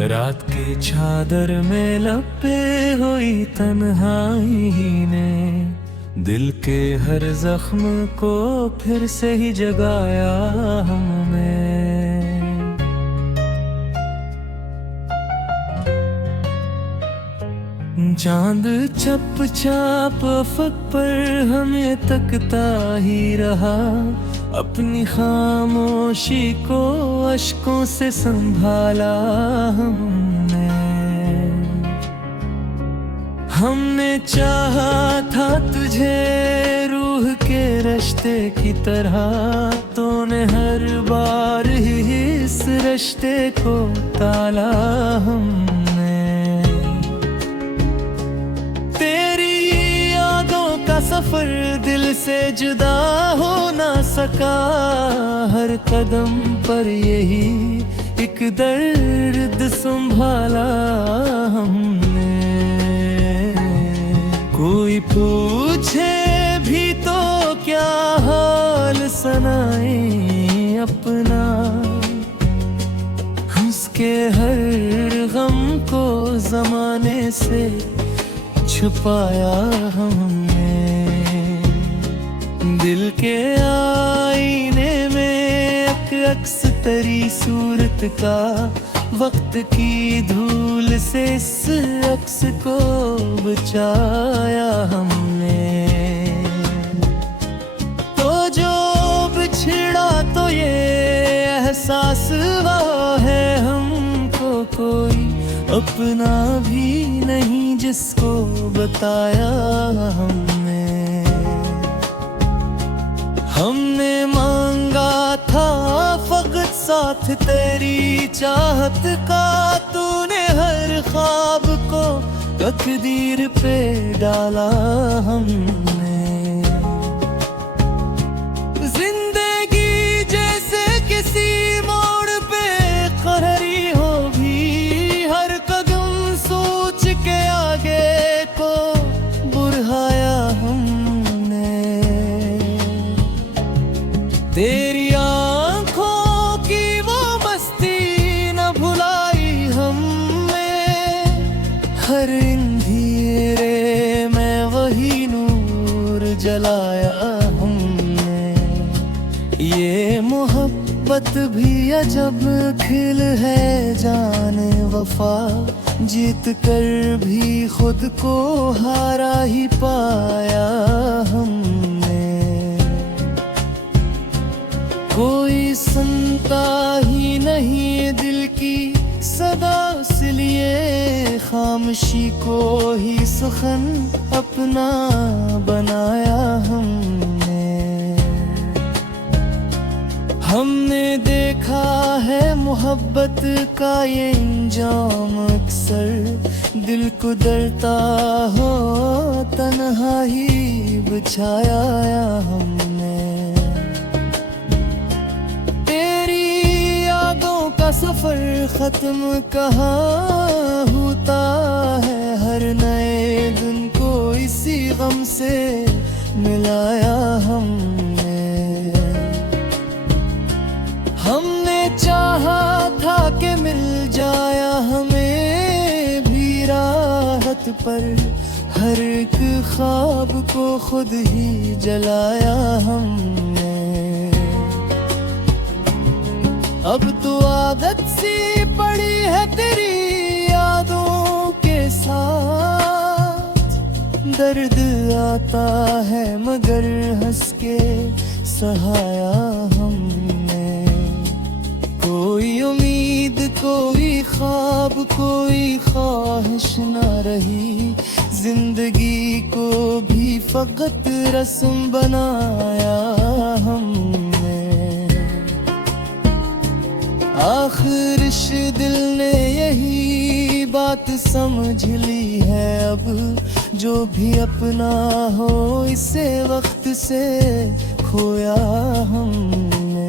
रात की चादर में लपे हुई तन्हाई ने दिल के हर जख्म को फिर से ही जगाया हमें। चांद चपचाप अफक पर हमें तकता ही रहा, अपनी खामोशी को अश्कों से संभाला हमने चाहा था तुझे रूह के रिश्ते की तरह, तूने हर बार ही इस रिश्ते को ताला हमने। तेरी यादों का सफर दिल से जुदा हो ना सका, हर कदम पर यही एक दर्द संभाला हमने। कोई पूछे भी तो क्या हाल सुनाए अपना, उसके हर गम को जमाने से छुपाया हमने। दिल के आईने में अक्स तेरी सूरत का, वक्त की धूल से इस अक्स को बचाया हमने। तो जो बिछड़ा तो ये एहसास हुआ है हमको, कोई अपना भी नहीं जिसको बताया हमने मांगा था फकत साथ तेरी चाहत का, तूने हर ख्वाब को तकदीर पे डाला हमने। जिंदगी जैसे किसी मोड़ पे खड़ी हो भी, हर कदम सोच के आगे को बढ़ाया हमने। तेरी आंखों की वो मस्ती न भुलाई हमने, हर अंधेरे में वही नूर जलाया हमने। ये मोहब्बत भी अजब खिल है जाने वफा, जीत कर भी खुद को हारा ही पाया हमने। कोई सुनता ही नहीं दिल की सदा, इसलिए खामोशी को ही सुखन अपना बनाया हमने देखा है मोहब्बत का ये अंजाम अक्सर, दिल को डरता हो तन्हा ही बिछाया हमने। तेरी यादों का सफर खत्म कहाँ होता है, हर नए दिन को इसी गम से मिलाया हमने चाहा था कि मिल जाया हमें भी राहत पर, हर एक ख्वाब को खुद ही जलाया हमने। अब तो आदत सी पड़ी है तेरी यादों के साथ, दर्द आता है मगर हंस के सहाया हमने। कोई उम्मीद कोई ख्वाब कोई ख्वाहिश न रही, जिंदगी को भी फकत रस्म बनाया हमने। आखिर इस दिल ने यही बात समझ ली है, अब जो भी अपना हो इसे वक्त से खोया हमने।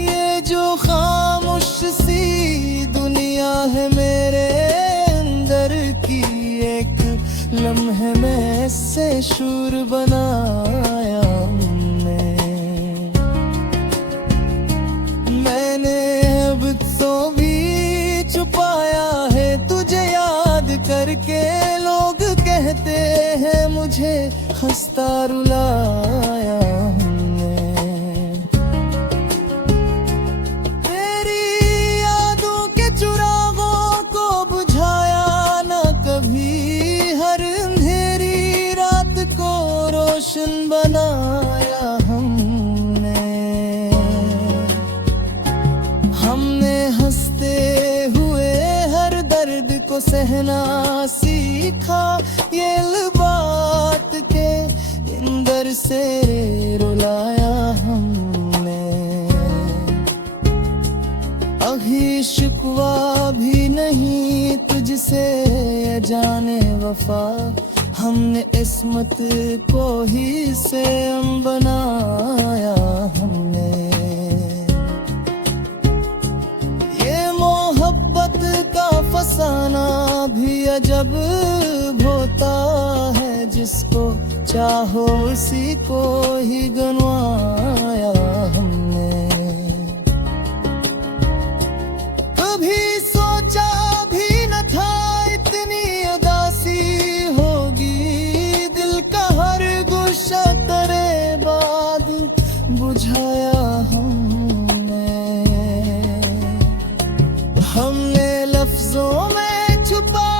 ये जो खामोश सी दुनिया है मेरे अंदर की, एक लम्हे में इससे शूर बनाया मैंने अब तो करके लोग कहते हैं मुझे खस्ता रुलाया हमने। तेरी यादों के चिरागों को बुझाया ना कभी, हर अंधेरी रात को रोशन बनाया हमने। हमने हंसते हुए हर दर्द को सहना सीखा, ये बात के इंदर से रुलाया हमने। अभी शिकवा भी नहीं तुझसे जाने वफा, हमने इस्मत को ही से बनाया हमने। फसाना भी अजब होता है, जिसको चाहो उसी को ही गंवाया हमने। कभी सोचा भी न था इतनी उदासी होगी, दिल का हर गुस्सा तेरे बाद बुझाया हमने। हमने लफ्जों में छुपा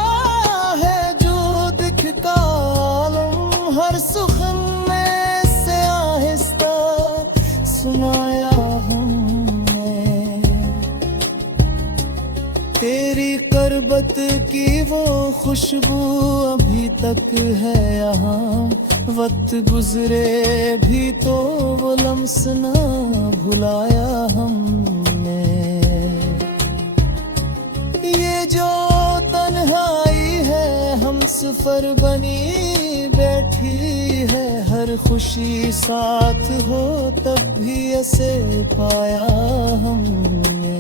है जो दिखता आलम, हर सुखन में से आहिस्ता सुनाया हमने। तेरी करबत की वो खुशबू अभी तक है यहाँ, वक्त गुजरे भी तो वो लम्स ना भुलाया हमने। ये जो तन्हाई है हम सफर बनी बैठी है, हर खुशी साथ हो तब भी ऐसे पाया हमने।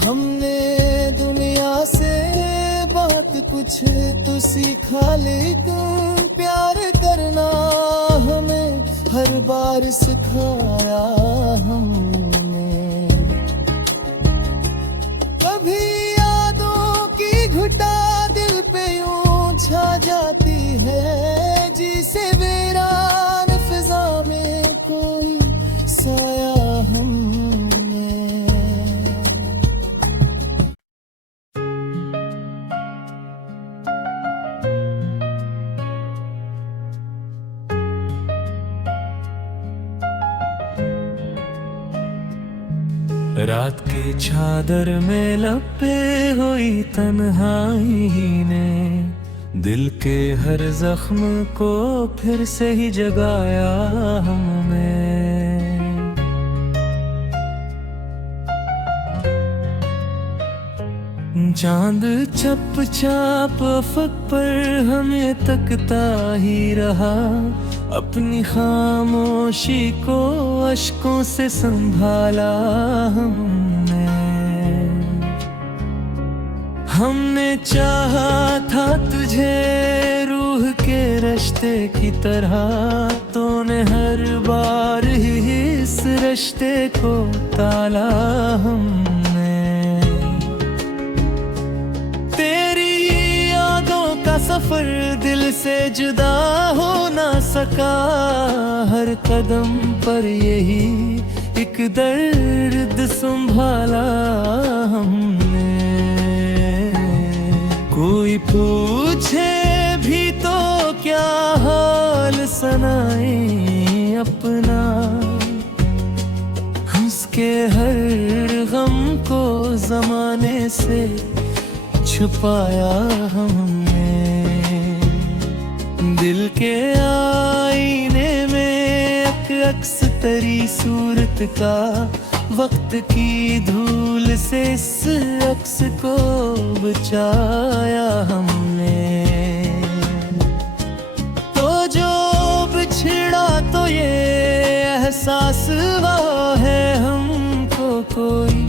हमने दुनिया से बहुत कुछ तो सीखा, लेकिन प्यार करना हमें हर बार सिखाया हमने। कभी यादों की घुटा दिल पे यूं छा जाती है, जिसे वीरान फिजा में कोई साया हमने। रात की चादर में लपे हुई तन्हाई ने, दिल के हर जख्म को फिर से ही जगाया हमें। चांद चप चाप अफक पर हमें तकता ही रहा, अपनी खामोशी को अश्कों से संभाला हमने चाहा था तुझे रूह के रिश्ते की तरह, तूने हर बार ही इस रिश्ते को टाला हमने। तेरी यादों का सफर दिल से जुदा हो ना सका, हर कदम पर यही एक दर्द संभाला हमने। कोई पूछे भी तो क्या हाल सुनाए अपना, उसके हर गम को जमाने से छुपाया हमने। दिल के आईने में एक अक्स तेरी सूरत का, वक्त की धूल से इस अक्स को बचाया हमने। तो जो बिछड़ा तो ये एहसास हुआ है हमको, कोई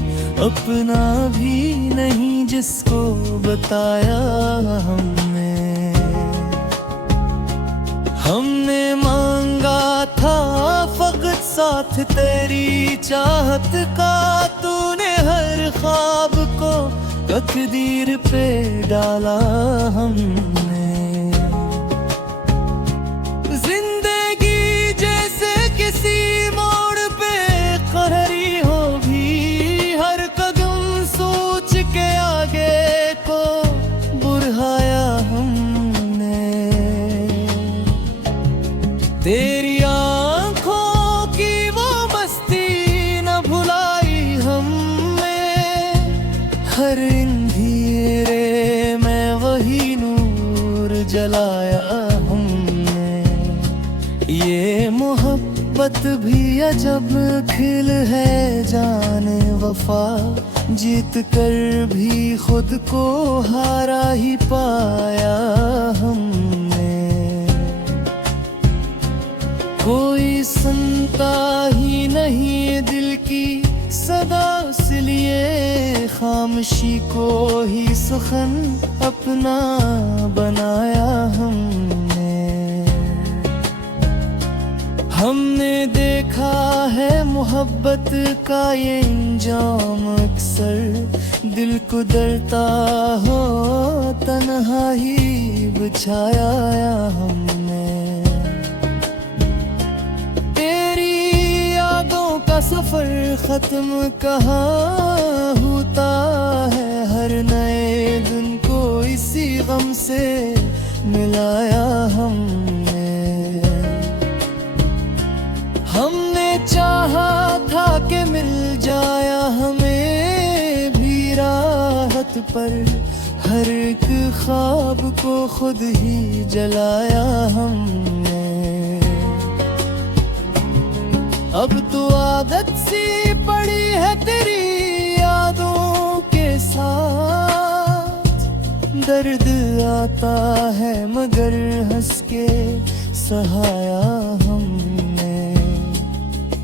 अपना भी नहीं जिसको बताया हमने मांगा था फकत साथ तेरी चाहत का, तूने हर ख्वाब को तकदीर पे डाला हमने। जिंदगी जैसे किसी मोड़ पे क़हरी हो भी, हर कदम सोच के आगे को बढ़ाया हमने। तेरी आँखों की वो मस्ती न भुलाई हमने, हर अंधेरे में वही नूर जलाया हमने। ये मोहब्बत भी अजब खिल है जाने वफा, जीत कर भी खुद को हारा ही पाया हमने। कोई सुनता ही नहीं दिल की सदा, इसलिए खामोशी को ही सुखन अपना बनाया हमने। हमने देखा है मोहब्बत का ये अंजाम अक्सर, दिल को डरता हो तन्हा ही बिछाया हमने। तेरी यादों का सफर खत्म कहाँ होता है, हर नए दिन को इसी गम से मिलाया हमने। हमने चाहा था कि मिल जाया हमें भी राहत पर, हर एक ख्वाब को खुद ही जलाया हमने। अब तो आदत सी पड़ी है तेरी यादों के साथ, दर्द आता है मगर हंस के सहाया हमने।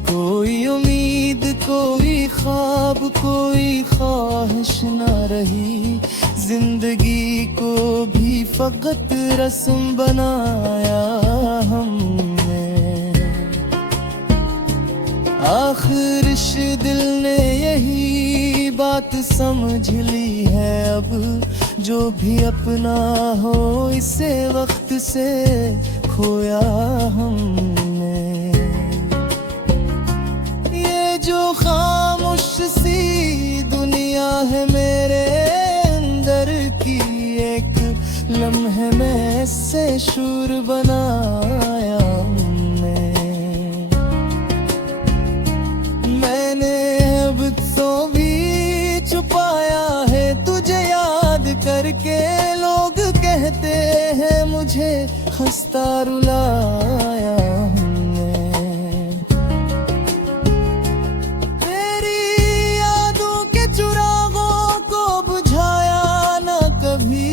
कोई उम्मीद कोई ख्वाब कोई ख्वाहिश न रही, जिंदगी को भी फकत रस्म बनाया हमने। आखिर इस दिल ने यही बात समझ ली है, अब जो भी अपना हो इसे वक्त से खोया हमने। ये जो खामोश सी दुनिया है मेरे अंदर की, एक लम्हे में इससे शूर बनाया हमने। मैंने अब तो भी छुपाया है तुझे याद करके, लोग कहते हैं मुझे हंसता रुलाया हमने। तेरी यादों के चिरागों को बुझाया ना कभी,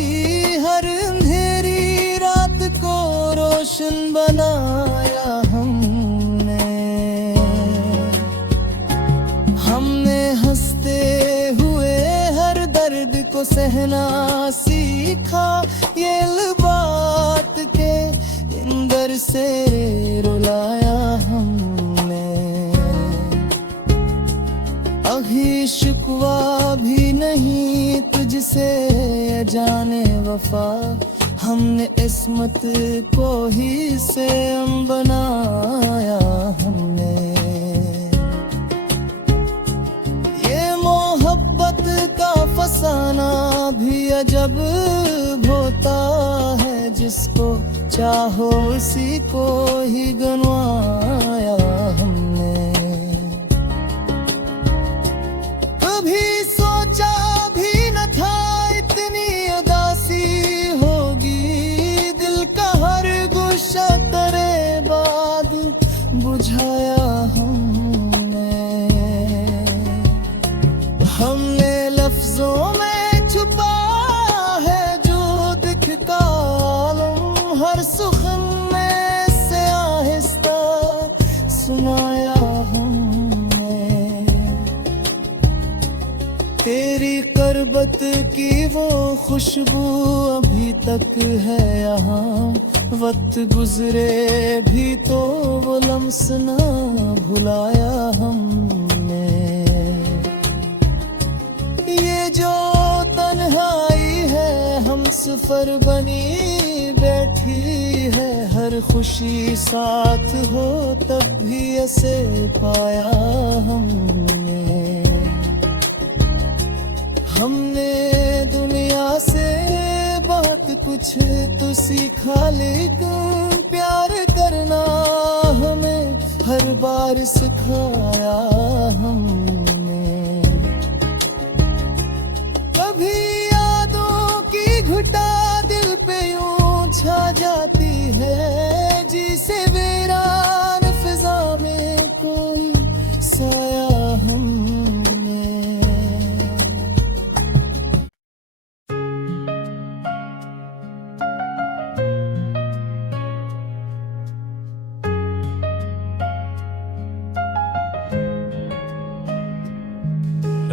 हर अंधेरी रात को रोशन बनाया हमने। हमने हंसते हुए हर दर्द को सहना सीखा, ये बात के अंदर से रुलाया हमने। अभी शिकवा भी नहीं तुझसे जाने वफा, हमने इस्मत को ही से बनाया हमने। का फसाना भी अजब होता है, जिसको चाहो उसी को ही गंवाया हमने। कभी सोचा भी न था इतनी उदासी होगी, दिल का हर गुस्सा तेरे बाद बुझाया हमने। लफ्जों में छुपा है जो दिखता आलम, हर सुखन में से आहिस्ता सुनाया हमने। तेरी करबत की वो खुशबू अभी तक है यहाँ, वक्त गुजरे भी तो वो लम्स ना भुलाया हमने। ये जो सफर बनी बैठी है हर खुशी साथ हो, तब भी ऐसे पाया हमने दुनिया से बहुत कुछ तो सीखा, लेकिन प्यार करना हमें हर बार सिखाया हमने। कभी यादों की घुटा दिल पे यूं छा जाती है, जिसे वीरान फिजा में कोई साया हमने।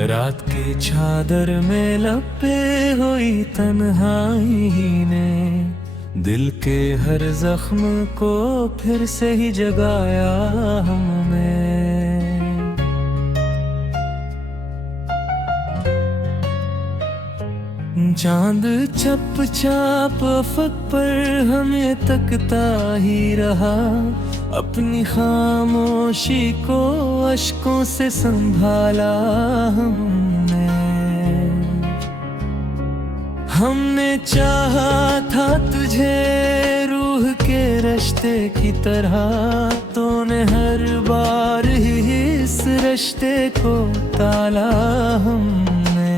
रात की चादर में लपे हुई तन्हाई ने दिल के हर जख्म को फिर से ही जगाया हमें। चांद चपचाप अफक पर हमें तकता ही रहा, अपनी खामोशी को अश्कों से संभाला हमने चाहा था तुझे रूह के रिश्ते की तरह, तूने हर बार ही इस रिश्ते को ताला हमने।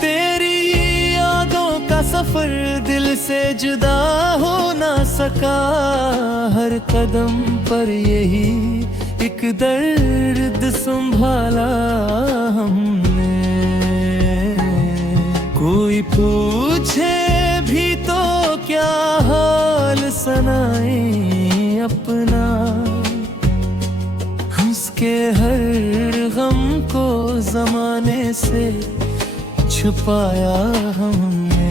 तेरी यादों का सफर दिल से जुदा हो ना सका, हर कदम पर यही एक दर्द संभाला हमने। कोई पूछे भी तो क्या हाल सुनाए अपना, उसके हर गम को जमाने से छुपाया हमने।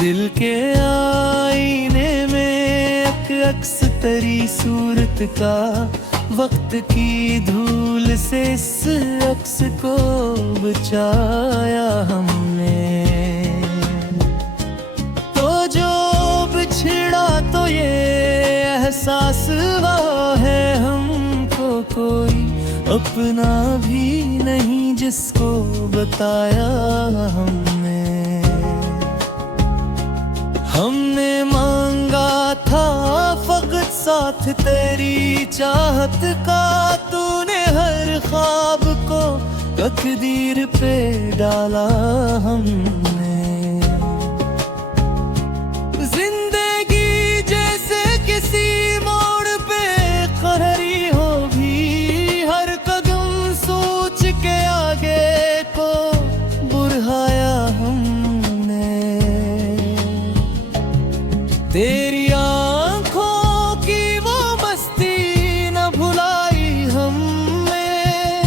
दिल के आईने में एक अक्स तेरी सूरत का, वक्त की धूल से इस अक्स को बचाया हमने। तो जो बिछड़ा तो ये एहसास हुआ है हमको, कोई अपना भी नहीं जिसको बताया हमने मांगा था फकत साथ तेरी चाहत का, तूने हर ख्वाब को तकदीर पे डाला हमने। जिंदगी जैसे किसी मोड़ पे खड़ी हो भी, हर कदम सोच के आगे को बढ़ाया हमने। तेरी आँखों की वो मस्ती न भुलाई हमें,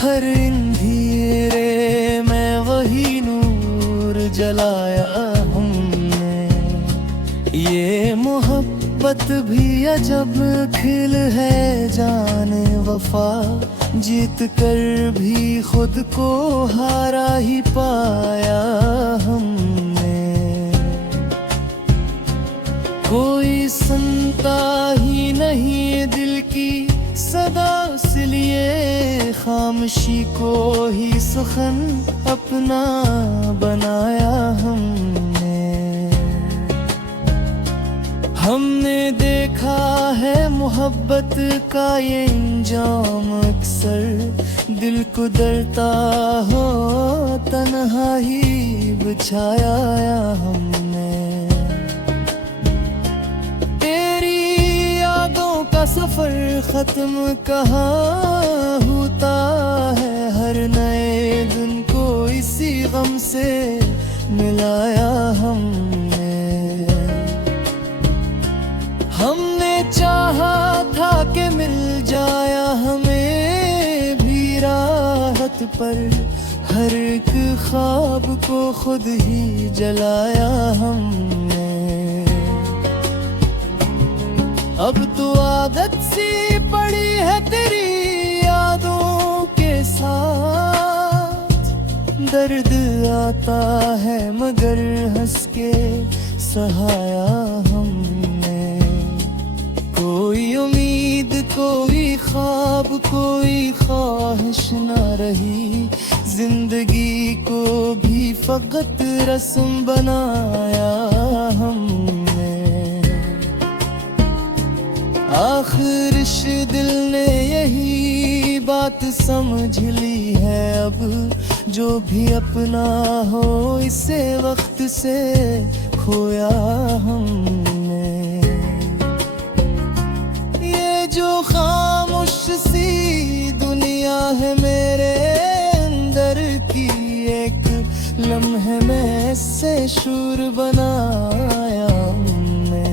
हर अंधेरे में वही नूर जलाया हमने। ये मोहब्बत भी अजब खिल है जाने वफा, जीत कर भी खुद को हारा ही पाया हमने। कोई सुनता ही नहीं दिल की सदा, इसलिए खामोशी को ही सुखन अपना बनाया हमने देखा है मोहब्बत का ये अंजाम अक्सर, दिल को डरता हो तन्हा ही बिछाया हमने। का सफर खत्म कहाँ होता है, हर नए दिन को इसी गम से मिलाया हमने चाहा था कि मिल जाया हमें भी राहत पर, हर एक ख्वाब को खुद ही जलाया हमने। अब तो आदत सी पड़ी है तेरी यादों के साथ, दर्द आता है मगर हंस के सहाया हमने। कोई उम्मीद कोई ख्वाब कोई ख्वाहिश न रही, जिंदगी को भी फकत रस्म बनाया हमने। आखिर इस दिल ने यही बात समझ ली है अब, जो भी अपना हो इसे वक्त से खोया हमने। ये जो खामोश सी दुनिया है मेरे अंदर की, एक लम्हे में इससे शूर बनाया हमने।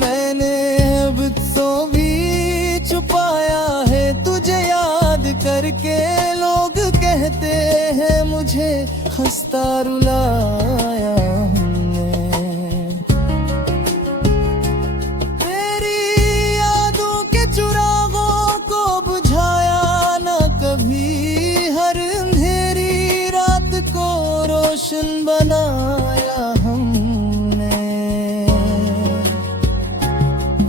मैंने अब तो भी छुपाया है तुझे याद करके, लोग कहते हैं मुझे हंसता रुलाया हमने। तेरी यादों के चिरागों को बुझाया ना कभी, हर अंधेरी रात को रोशन बनाया हमने।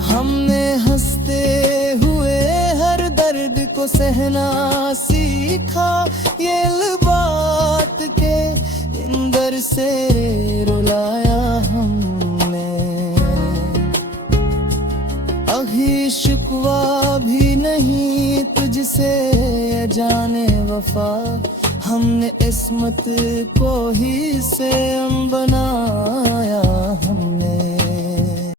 हमने हंसते हुए हर दर्द को सहना सीखा, ये बात के अंदर से रुलाया हमने। अभी शिकवा भी नहीं तुझसे जाने वफा, हमने इस्मत को ही से हम बना